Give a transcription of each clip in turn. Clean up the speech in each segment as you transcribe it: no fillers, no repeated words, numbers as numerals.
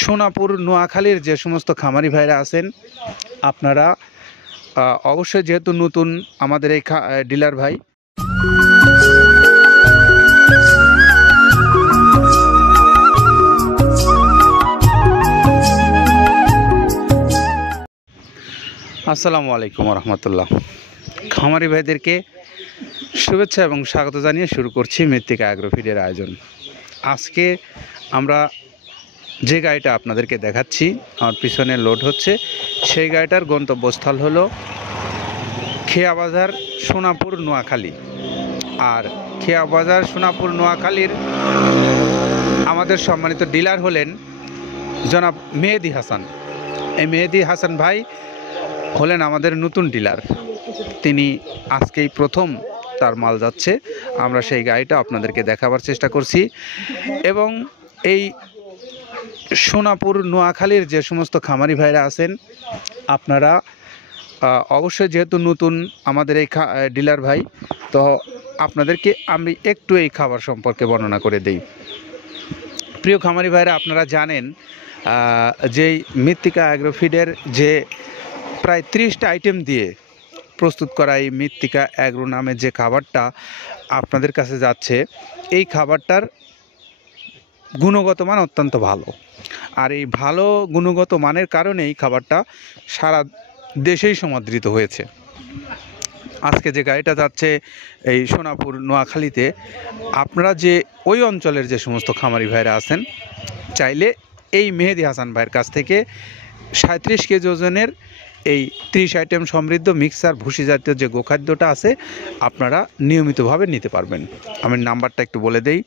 সোনাপুর নোয়াখালীর যে সমস্ত খামারি ভাইরা আছেন আপনারা অবশ্যই, যেহেতু নতুন আমাদের এই ডিলার ভাই, আসসালামু আলাইকুম রহমতুল্লাহ। খামারি ভাইদেরকে শুভেচ্ছা এবং স্বাগত জানিয়ে শুরু করছি মৃত্তিকা অ্যাগ্রোফিডের আয়োজন। আজকে আমরা যে গাড়িটা আপনাদেরকে দেখাচ্ছি, আমার পিছনে লোড হচ্ছে, সেই গাড়িটার গন্তব্যস্থল হলো খেয়াবাজার সোনাপুর নোয়াখালী। আর খেয়াবাজার সোনাপুর নোয়াখালীর আমাদের সম্মানিত ডিলার হলেন জনাব মেহেদি হাসান। এই মেহেদি হাসান ভাই হলেন আমাদের নতুন ডিলার। তিনি আজকেই প্রথম তার মাল যাচ্ছে, আমরা সেই গাড়িটা আপনাদেরকে দেখাবার চেষ্টা করছি। এবং এই সোনাপুর নোয়াখালীর যে সমস্ত খামারি ভাইরা আছেন আপনারা অবশ্যই, যেহেতু নতুন আমাদের এই ডিলার ভাই, তো আপনাদেরকে আমি একটু এই খাবার সম্পর্কে বর্ণনা করে দেই। প্রিয় খামারি ভাইরা, আপনারা জানেন যেই মৃত্তিকা অ্যাগ্রোফিডের যে প্রায় 30টা আইটেম দিয়ে প্রস্তুত করা এই মৃত্তিকা অ্যাগ্রো নামের যে খাবারটা আপনাদের কাছে যাচ্ছে, এই খাবারটার গুণগত মান অত্যন্ত ভালো। আর এই ভালো গুণগত মানের কারণে এই খাবারটা সারা দেশেই সমাদৃত হয়েছে। আজকে যে গাড়িটা যাচ্ছে এই সোনাপুর নোয়াখালীতে, আপনারা যে ওই অঞ্চলের যে সমস্ত খামারি ভাইরা আছেন, চাইলে এই মেহেদি হাসান ভাইয়ের কাছ থেকে 37 কেজি ওজনের এই 30 আইটেম সমৃদ্ধ মিক্সার ভুসি জাতীয় যে গোখাদ্যটা আছে আপনারা নিয়মিতভাবে নিতে পারবেন। আমি নাম্বারটা একটু বলে দেই,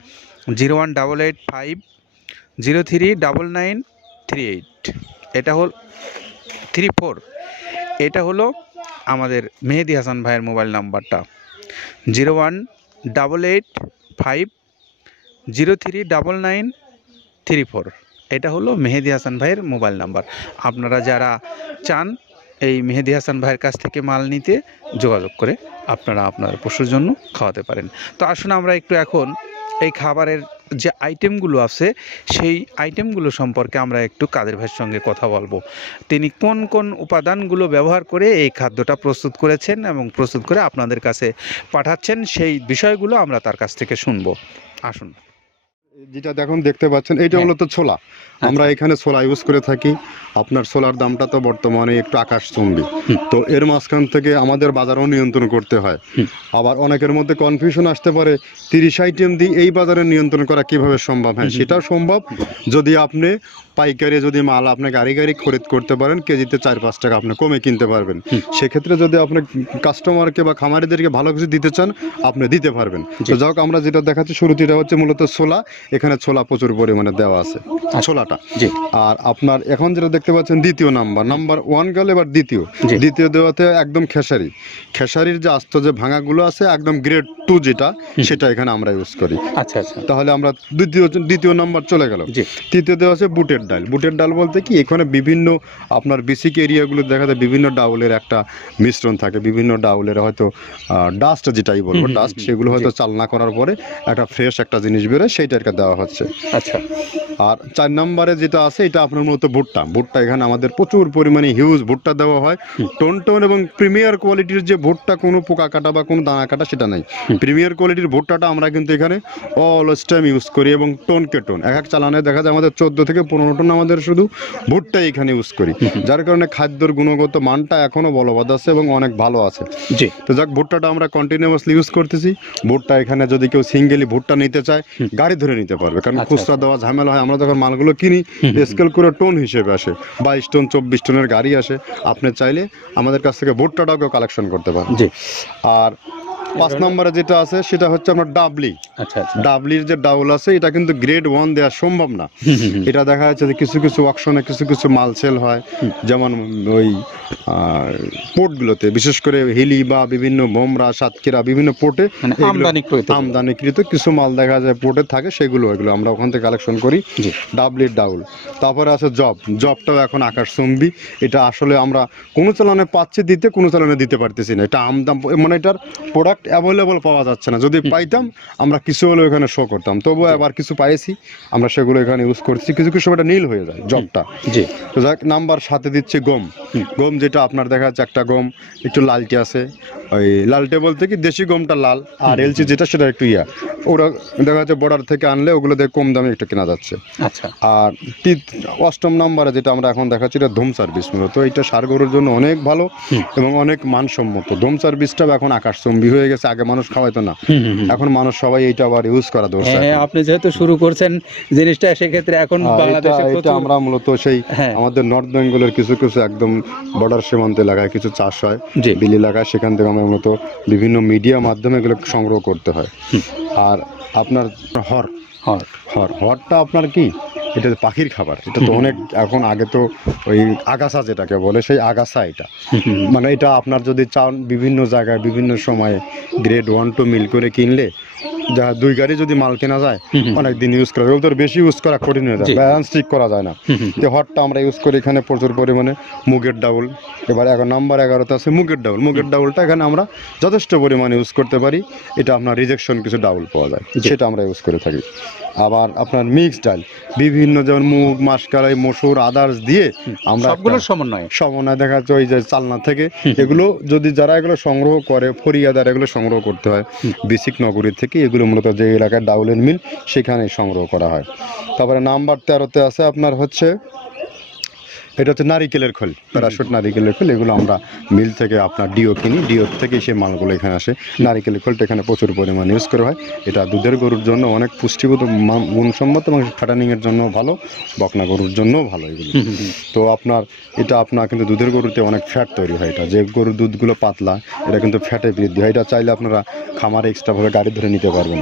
01885039938, এটা হল 34, এটা হলো আমাদের মেহেদি হাসান ভাইয়ের মোবাইল নাম্বারটা। 01885039934, এটা হলো মেহেদি হাসান ভাইয়ের মোবাইল নাম্বার। আপনারা যারা চান এই মেহেদি হাসান ভাইয়ের কাছ থেকে মাল নিতে, যোগাযোগ করে আপনারা আপনার পশুর জন্য খাওয়াতে পারেন। তো আসুন আমরা একটু এখন এই খাবারের যে আইটেমগুলো আছে সেই আইটেমগুলো সম্পর্কে আমরা একটু কাদের ভাইয়ের সঙ্গে কথা বলবো। তিনি কোন কোন উপাদানগুলো ব্যবহার করে এই খাদ্যটা প্রস্তুত করেছেন এবং প্রস্তুত করে আপনাদের কাছে পাঠাচ্ছেন, সেই বিষয়গুলো আমরা তার কাছ থেকে শুনবো। আসুন। যেটা দেখতে পাচ্ছেন, এইটা হলো তো ছোলা। আমরা এখানে ছোলা ইউজ করে থাকি। আপনার ছোলার দামটা তো বর্তমানে একটু আকাশচুম্বী, তো এর মাঝখান থেকে আমাদের বাজারও নিয়ন্ত্রণ করতে হয়। আবার অনেকের মধ্যে কনফিউশন আসতে পারে 30 আইটেম দিয়ে এই বাজারে নিয়ন্ত্রণ করা কিভাবে সম্ভব। হ্যাঁ, সেটাও সম্ভব যদি আপনি পাইকারি যদি মাল আপনি গাড়ি খরিদ করতে পারেন, কেজিতে 4-5 টাকা আপনি কমে কিনতে পারবেন। সেক্ষেত্রে যদি আপনি কাস্টমারকে বা খামারিদেরকে ভালো কিছু দিতে চান, আপনি দিতে পারবেন। তো যাই হোক, আমরা যেটা দেখাচ্ছি শুরুতে, এটা হচ্ছে মূলত ছোলা। এখানে ছোলা প্রচুর পরিমাণে দেওয়া আছে, ছোলাটা। আর আপনার এখন যেটা দেখতে পাচ্ছেন দ্বিতীয় নাম্বার 1 গেল, এবার দ্বিতীয় দেওয়াতে একদম খেসারির যে আস্ত যে ভাঙাগুলো আছে, একদম গ্রেড 2 যেটা, সেটা এখানে আমরা ইউজ করি। আচ্ছা আচ্ছা, তাহলে আমরা দ্বিতীয় নাম্বার চলে গেল। তৃতীয় দেওয়া আছে বুটের ডাল বলতে কি, এখানে বিভিন্ন আপনার বেসিক এরিয়াগুলো দেখা যায় বিভিন্ন ডাউলের একটা মিশ্রণ থাকে, বিভিন্ন ডাউলের হয়তো ডাস্ট যেটাই বলবো ডাস্ট, সেগুলো হয়তো চালনা করার পরে একটা ফ্রেশ একটা জিনিস বেরোয়, সেইটাকে দেওয়া হচ্ছে। আচ্ছা। আর 4 নম্বরে যেটা আছে, এটা আপনার মূলত ভুট্টা। এখানে আমাদের প্রচুর পরিমাণে হিউজ ভুট্টা দেওয়া হয়। টোন এবং প্রিমিয়ার কোয়ালিটির যে ভুট্টা, কোনো পোকা কাটা বা কোনো দানা কাটা সেটা নাই। প্রিমিয়ার কোয়ালিটির ভুট্টাটা আমরা কিন্তু এখানে অলওয়েজ টাইম ইউজ করি। এবং টোনকে টোন এক চালানে দেখা যায় আমাদের 14 থেকে 15 টন আমাদের শুধু ভুট্টা এখানে ইউজ করি, যার কারণে খাদ্যর গুণগত মানটা এখনো বলবৎ আছে এবং অনেক ভালো আছে। জি, তো যাক, ভুট্টাটা আমরা কন্টিনিউয়াসলি ইউজ করতেছি। ভুট্টা এখানে যদি কেউ সিঙ্গেলি ভুট্টা নিতে চায়, গাড়ি ধরে নিতে পারবে, কারণ খুচরা দেওয়া ঝামেলা হয়। আমরা যখন মালগুলো কিনি, স্কেল করে টোন হিসেবে আসে, 22 টন 24 টনের গাড়ি আসে। আপনি চাইলে আমাদের কাছ থেকে ভুট্টাটাও কালেকশন করতে পারেন। জি। আর 5 নম্বরে যেটা আছে, সেটা হচ্ছে আমার ডাবলি। ডাবলির যে ডাউল আছে, এটা কিন্তু গ্রেড 1 দেওয়া সম্ভব না। এটা দেখা যাচ্ছে যে কিছু অকশনে কিছু মাল সেল হয়, যেমন ওই পোর্টগুলোতে, বিশেষ করে হিলি বা বিভিন্ন বোমরা, সাতক্ষীরা, বিভিন্ন পোর্টে আমদানিকৃত কিছু মাল দেখা যায় পোর্টে থাকে, এগুলো আমরা ওখান থেকে কালেকশন করি। ডাবলির ডাউল। তারপরে আছে জবটাও এখন আকাশচুম্বী। এটা আসলে আমরা কোনো চালানে পাচ্ছি দিতে, কোনো চালানে দিতে পারতেছি না। এটা আমদাম, মানে এটার প্রোডাক্ট অ্যাভেলেবল পাওয়া যাচ্ছে না, যদি পাইতাম আমরা কিছু হলেও এখানে শো করতাম, তবুও আবার কিছু পাইছি আমরা সেগুলো এখানে ইউজ করছি, কিছু কিছু সময় নীল হয়ে যায় জবটা। জি। তো যাক, নাম্বার সাথে দিচ্ছে গম। গম যেটা আপনার দেখা যাচ্ছে একটা গম একটু লালটে আছে, ওই লালটে বলতে কি দেশি গমটা লাল, আর এলচি যেটা সেটা একটু ইয়া, ওরা দেখা যাচ্ছে বর্ডার থেকে আনলে ওগুলো দেখে কম দামে একটু কেনা যাচ্ছে। আচ্ছা। আর অষ্টম নাম্বারে যেটা আমরা এখন দেখাচ্ছি এটা ধুম সার্ভিস, মূলত এটা ষাঁড় গরুর জন্য অনেক ভালো এবং অনেক মানসম্মত। ধুম সার্ভিসটাও এখন আকাশচুম্বী হয়ে গেছে, আগে মানুষ খাওয়াইতো না, এখন মানুষ সবাই এইটা আবার ইউজ করা ধরছে। হ্যাঁ, আপনি যেহেতু শুরু করছেন জিনিসটা, সেক্ষেত্রে এখন বাংলাদেশে এটা আমরা মূলত সেই হ্যাঁ। আমাদের নর্থ বেঙ্গলের কিছু কিছু একদম বর্ডার সীমান্ত এলাকায় কিছু চাষ হয়, জি। বিল এলাকায়, সেখান থেকে আমরা মূলত বিভিন্ন মিডিয়া মাধ্যমে এগুলো সংগ্রহ করতে হয়। আর আপনার হরটা আপনার কি, এটা পাখির খাবার, এটা তো অনেক এখন, আগে তো ওই আগাছা যেটাকে বলে সেই আগাছা, এটা মানে এটা আপনার যদি চান বিভিন্ন জায়গায় বিভিন্ন সময়ে গ্রেড 1 2 মিল করে কিনলে যা 2 গাড়ি যদি মাল কেনা যায় অনেক দিন ইউজ করা যায়, বেশি ইউজ করা কঠিন হয়ে যায়, ব্যালেন্স ঠিক করা যায় না। তো হটটা আমরা ইউজ করি এখানে প্রচুর পরিমাণে। মুগের ডাউল, এবার নাম্বার 11তে আছে মুগের ডাউল। মুগের ডাউলটা এখানে আমরা যথেষ্ট পরিমাণে ইউজ করতে পারি, এটা আপনার রিজেকশন কিছু ডাউল পাওয়া যায়, সেটা আমরা ইউজ করে থাকি। আবার আপনার মিক্সড ডাল বিভিন্ন, যেমন মুগ, মাসকলাই, মসুর, আদার্স দিয়ে আমরা সবগুলোর সমন্বয় দেখা যাচ্ছে ওই যে চালনা থেকে এগুলো যদি যারা এগুলো সংগ্রহ করে, ফরিয়াদার এগুলো সংগ্রহ করতে হয় বেসিক নগরীর থেকে, এগুলো মূলত যে এলাকায় ডাউলের মিল সেখানে সংগ্রহ করা হয়। তারপরে নাম্বার 13তে আছে আপনার হচ্ছে, এটা হচ্ছে নারিকেলের খোল, প্যারাশুট নারিকেলের খোল, এগুলো আমরা মিল থেকে আপনার ডিও কিনি, ডিও থেকে সেই মালগুলো এখানে আসে। নারিকেলের খোলটা এখানে প্রচুর পরিমাণে ইউজ করা হয়, এটা দুধের গরুর জন্য অনেক পুষ্টিগত গুণসম্মত এবং ফ্যাটানিংয়ের জন্য ভালো, বকনা গরুর জন্যও ভালো এগুলো। তো আপনার এটা আপনার কিন্তু দুধের গরুতে অনেক ফ্যাট তৈরি হয়, এটা যে গরুর দুধগুলো পাতলা এটা কিন্তু ফ্যাটে বৃদ্ধি হয়, এটা চাইলে আপনারা খামারে এক্সট্রাভাবে গাড়ি ধরে নিতে পারবেন,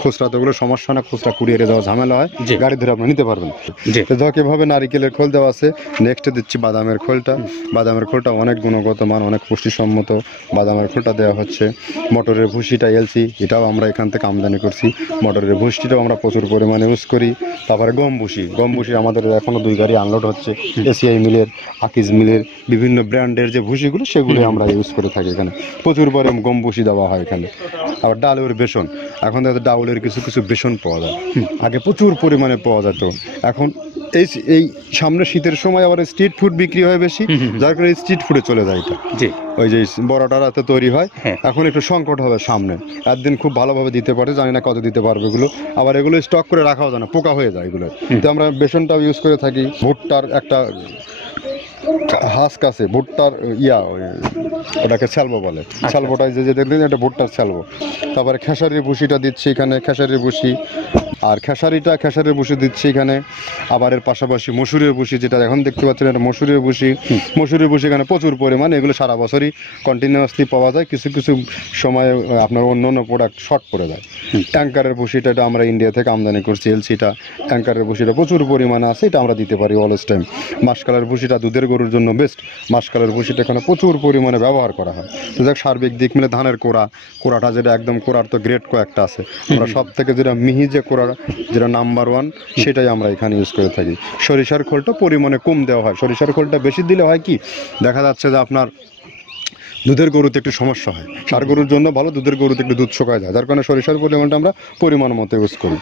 খুচরা তো ওগুলো সমস্যা না, খুচরা কুরিয়ারে যাওয়া ঝামেলা হয়, গাড়ি ধরে আপনি নিতে পারবেন। তো ধক এভাবে নারিকেলের খোল দেওয়া আছে। নেক্সট দিচ্ছি বাদামের খোলটা। বাদামের খোলটা অনেক গুণগত মান, অনেক পুষ্টিসম্মত বাদামের খোলটা দেওয়া হচ্ছে। মটরের ভুসিটা এলসি, এটাও আমরা এখান থেকে আমদানি করছি, মটরের ভুসিটাও আমরা প্রচুর পরিমাণে ইউজ করি। তারপরে গম ভুসি আমাদের এখনও 2 গাড়ি আনলোড হচ্ছে, এসিআই মিলের, আকিজ মিলের বিভিন্ন ব্র্যান্ডের যে ভুসিগুলো সেগুলো আমরা ইউজ করে থাকি এখানে, প্রচুর পরিমাণে গম ভুসি দেওয়া হয় এখানে। আবার ডালের বেসন, এখন দেখা যায় ডাউলের কিছু কিছু বেসন পাওয়া যায়, আগে প্রচুর পরিমাণে পাওয়া যেত, এখন এই সামনে শীতের সময় আবার স্ট্রিট ফুড বিক্রি হয় বেশি, যার কারণে স্ট্রিট ফুডে চলে যায় এটা। ওই যে বড়টা রাতে তৈরি হয়, এখন একটু সংকট হবে সামনে, একদিন খুব ভালোভাবে দিতে পারে, জানি না কত দিতে পারবে এগুলো, আবার এগুলো স্টক করে রাখাও যায় না, পোকা হয়ে যায় এগুলো। তো আমরা বেসনটাও ইউজ করে থাকি। ভুট্টার একটা হাস্ক আছে, ভুট্টার ওটাকে স্যালবো বলে, স্যালবোটাই যে দেখলেন এটা ভুট্টার স্যালবো। তারপরে খেসারির ভুসিটা দিচ্ছি এখানে, খেসারির ভুসি, আর খেসারির ভুসি দিচ্ছি এখানে। আবার এর পাশাপাশি মসুরের ভুসি, যেটা এখন দেখতে পাচ্ছেন এটা মসুরের ভুসি এখানে প্রচুর পরিমাণে, এগুলো সারা বছরই কন্টিনিউয়াসলি পাওয়া যায়, কিছু কিছু সময় আপনার অন্য অন্য প্রোডাক্ট শর্ট পড়ে যায়। ট্যাঙ্কারের ভুসিটা এটা আমরা ইন্ডিয়া থেকে আমদানি করছি, এলসিটা ট্যাঙ্কারের ভুসিটা প্রচুর পরিমাণে আছে, এটা আমরা দিতে পারি অলওয়েজ টাইম। মাসকালের ভুসিটা দুধের গরুর জন্য বেস্ট, মাসকালের ভুসিটা এখানে প্রচুর পরিমাণে ব্যবহার করা হয়। তো দেখ সার্বিক দিক মিলে ধানের কোড়াটা যেটা একদম, কোড়ার তো গ্রেড কয়েকটা আছে, আমরা সব থেকে যেটা মিহি যে কোড়া, যেটা নাম্বার 1, সেটাই আমরা এখানে ইউজ করে থাকি। সরিষার খোলটা পরিমাণে কম দেওয়া হয়, সরিষার খোলটা বেশি দিলে হয় কি, দেখা যাচ্ছে যে আপনার দুধের গরুতে একটু সমস্যা হয়, ষাঁড় গরুর জন্য ভালো, দুধের গরুতে একটু দুধ শুকায় যায়, যার কারণে সরিষার পরিমাণটা আমরা পরিমাণ মতো ইউজ করি।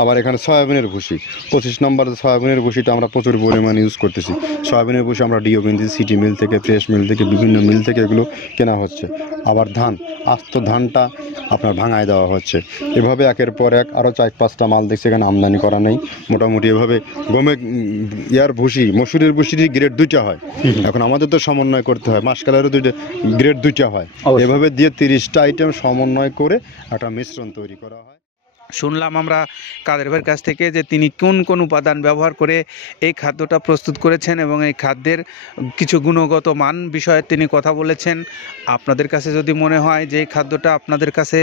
আবার এখানে সয়াবিনের ভুসি, 25 নম্বর সয়াবিনের ভুসিটা আমরা প্রচুর পরিমাণে ইউজ করতেছি। সয়াবিনের ভুসি আমরা ডিও কিনতেছি সিটি মিল থেকে, ফ্রেশ মিল থেকে, বিভিন্ন মিল থেকে এগুলো কেনা হচ্ছে। আবার ধান, আস্ত ধানটা আপনার ভাঙায় দেওয়া হচ্ছে। এভাবে একের পর এক আরও 4-5টা মাল দেখছি এখানে আমদানি করা নেই। মোটামুটি এভাবে গমে ভুসি, মসুরের ভুসিরই গ্রেড 2টা হয়, এখন আমাদের তো সমন্বয় করতে হয়, মাসকালেরও গ্রেড 2টা হয়, এভাবে দিয়ে 30টা আইটেম সমন্বয় করে একটা মিশ্রণ তৈরি করা হয়। শুনলাম আমরা কাদের ভাইয়ের কাছ থেকে যে তিনি কোন কোন উপাদান ব্যবহার করে এই খাদ্যটা প্রস্তুত করেছেন এবং এই খাদ্যের কিছু গুণগত মান বিষয়ে তিনি কথা বলেছেন। আপনাদের কাছে যদি মনে হয় যে এই খাদ্যটা আপনাদের কাছে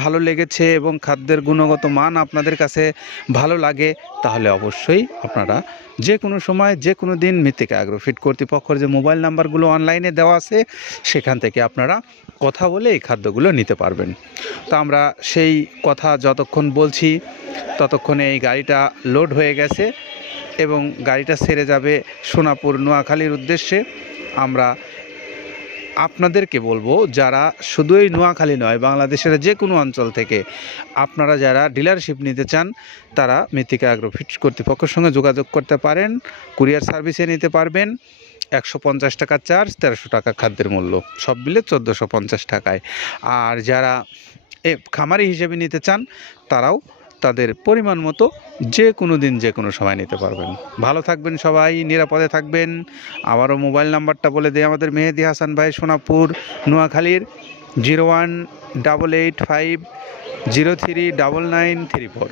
ভালো লেগেছে এবং খাদ্যের গুণগত মান আপনাদের কাছে ভালো লাগে, তাহলে অবশ্যই আপনারা যে কোনো সময় যে কোনো দিন মৃত্তিকা অ্যাগ্রোফিট কর্তৃপক্ষের যে মোবাইল নাম্বারগুলো অনলাইনে দেওয়া আছে সেখান থেকে আপনারা কথা বলে এই খাদ্যগুলো নিতে পারবেন। তো আমরা সেই কথা যতক্ষণ বলছি ততক্ষণে এই গাড়িটা লোড হয়ে গেছে এবং গাড়িটা ছেড়ে যাবে সোনাপুর নোয়াখালীর উদ্দেশ্যে। আমরা আপনাদেরকে বলবো, যারা শুধুই নোয়াখালী নয়, বাংলাদেশের যে কোনো অঞ্চল থেকে আপনারা যারা ডিলারশিপ নিতে চান, তারা মৃত্তিকা অ্যাগ্রো ফিড কর্তৃপক্ষের সঙ্গে যোগাযোগ করতে পারেন। কুরিয়ার সার্ভিসে নিতে পারবেন। 150 টাকা চার্জ, 1300 টাকা খাদ্যের মূল্য, সব মিলে 1450 টাকায়। আর যারা খামারি হিসেবে নিতে চান, তারাও তাদের পরিমাণ মতো যে কোনো দিন যে কোনো সময় নিতে পারবেন। ভালো থাকবেন সবাই, নিরাপদে থাকবেন। আবারও মোবাইল নাম্বারটা বলে দিই, আমাদের মেহেদি হাসান ভাই, সোনাপুর নোয়াখালীর 0188503994।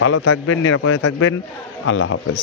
ভালো থাকবেন, নিরাপদে থাকবেন। আল্লাহ হাফেজ।